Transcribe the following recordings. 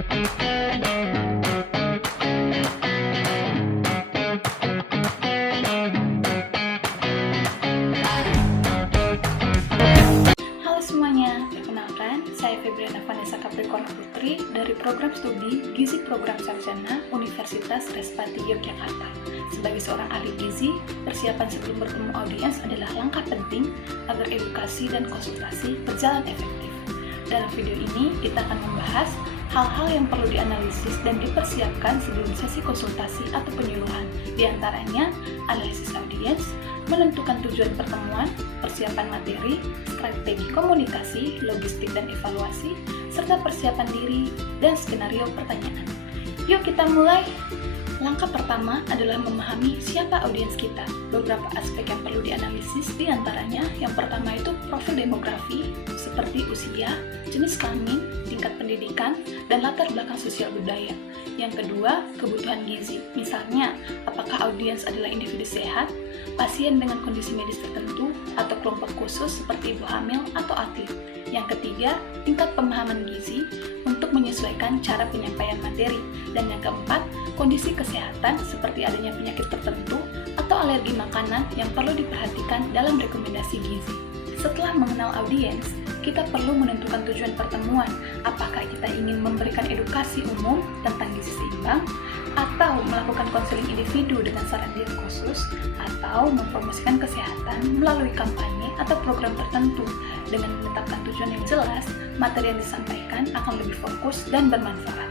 Halo semuanya, perkenalkan, saya Febriana Vanessa Capricorn Putri dari Program Studi Gizi Program Sarjana Universitas Respati Yogyakarta. Sebagai seorang ahli gizi, persiapan sebelum bertemu audiens adalah langkah penting agar edukasi dan konsultasi berjalan efektif. Dalam video ini, kita akan membahas hal-hal yang perlu dianalisis dan dipersiapkan sebelum sesi konsultasi atau penyuluhan, di antaranya analisis audiens, menentukan tujuan pertemuan, persiapan materi, strategi komunikasi, logistik dan evaluasi, serta persiapan diri dan skenario pertanyaan. Yuk kita mulai! Langkah pertama adalah memahami siapa audiens kita. Beberapa aspek yang perlu dianalisis di antaranya, yang pertama itu profil demografi, seperti usia, jenis kelamin, tingkat pendidikan, dan latar belakang sosial budaya. Yang kedua, kebutuhan gizi. Misalnya, apakah audiens adalah individu sehat, pasien dengan kondisi medis tertentu, atau kelompok khusus seperti ibu hamil atau atlet. Yang ketiga, tingkat pemahaman gizi untuk menyesuaikan cara penyampaian materi. Dan yang keempat, kondisi kesehatan seperti adanya penyakit tertentu atau alergi makanan yang perlu diperhatikan dalam rekomendasi gizi. Setelah mengenal audiens, kita perlu menentukan tujuan pertemuan. Apakah kita ingin memberikan edukasi umum tentang gizi seimbang, atau melakukan konseling individu dengan saran diri khusus, atau mempromosikan kesehatan melalui kampanye atau program tertentu. Dengan menetapkan tujuan yang jelas, materi yang disampaikan akan lebih fokus dan bermanfaat.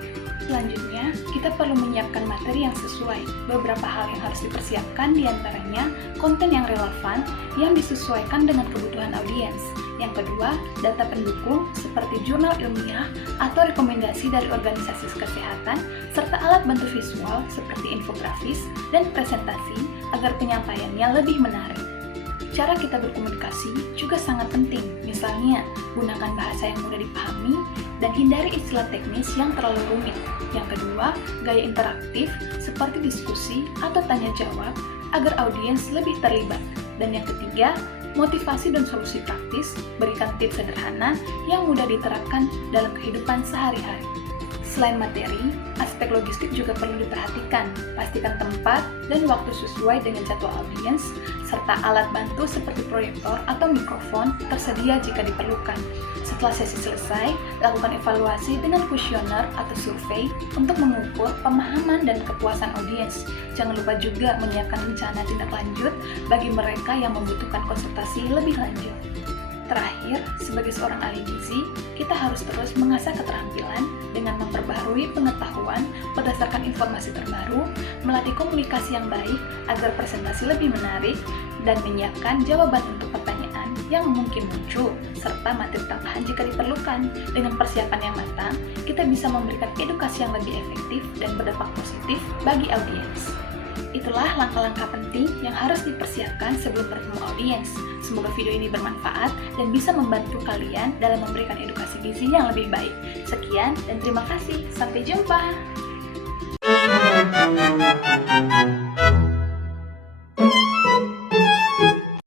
Selanjutnya, kita perlu menyiapkan materi yang sesuai. Beberapa hal yang harus dipersiapkan diantaranya konten yang relevan yang disesuaikan dengan kebutuhan audiens. Yang kedua, data pendukung seperti jurnal ilmiah atau rekomendasi dari organisasi kesehatan, serta alat bantu visual seperti infografis dan presentasi agar penyampaiannya lebih menarik. Cara kita berkomunikasi juga sangat penting, misalnya gunakan bahasa yang mudah dipahami dan hindari istilah teknis yang terlalu rumit. Yang kedua, gaya interaktif seperti diskusi atau tanya jawab agar audiens lebih terlibat. Dan yang ketiga, motivasi dan solusi praktis, berikan tips sederhana yang mudah diterapkan dalam kehidupan sehari-hari. Selain materi, aspek logistik juga perlu diperhatikan. Pastikan tempat dan waktu sesuai dengan jadwal audiens, serta alat bantu seperti proyektor atau mikrofon tersedia jika diperlukan. Setelah sesi selesai, lakukan evaluasi dengan kuesioner atau survei untuk mengukur pemahaman dan kepuasan audiens. Jangan lupa juga menyiapkan rencana tindak lanjut bagi mereka yang membutuhkan konsultasi lebih lanjut. Terakhir, sebagai seorang ahli gizi, kita harus terus mengasah keterampilan dengan memperbaharui pengetahuan berdasarkan informasi terbaru, melatih komunikasi yang baik agar presentasi lebih menarik, dan menyiapkan jawaban untuk pertanyaan yang mungkin muncul, serta materi tambahan jika diperlukan. Dengan persiapan yang matang, kita bisa memberikan edukasi yang lebih efektif dan berdampak positif bagi audiens. Itulah langkah-langkah penting yang harus dipersiapkan sebelum bertemu audiens. Semoga video ini bermanfaat dan bisa membantu kalian dalam memberikan edukasi gizi yang lebih baik. Sekian dan terima kasih. Sampai jumpa.